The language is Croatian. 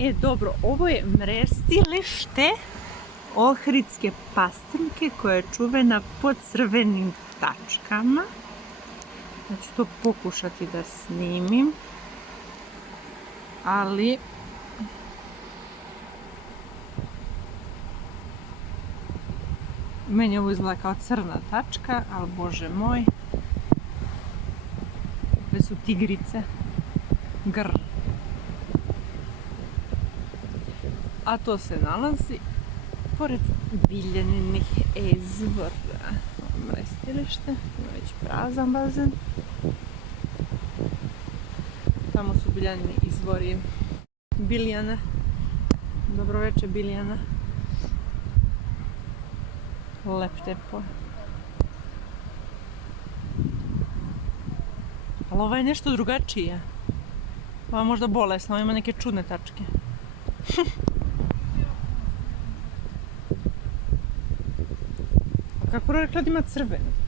Dobro, ovo je mrestilište ohridske pastrnke koja je čuvena po crvenim tačkama. Ja ću to pokušati da snimim, ali meni ovo izgleda kao crna tačka, ali bože moj, ove su tigrice, grr. A to se nalazi pored Biljaninih izvora. Mrestilište, ima već prazan bazen. Tamo su Biljanini izvori. Biljana. Dobro večer, Biljana. Lep tempo. Ali ova je nešto drugačija. Ova je možda bolesna, ova ima neke čudne tačke. Kako rekla da ima crvenu?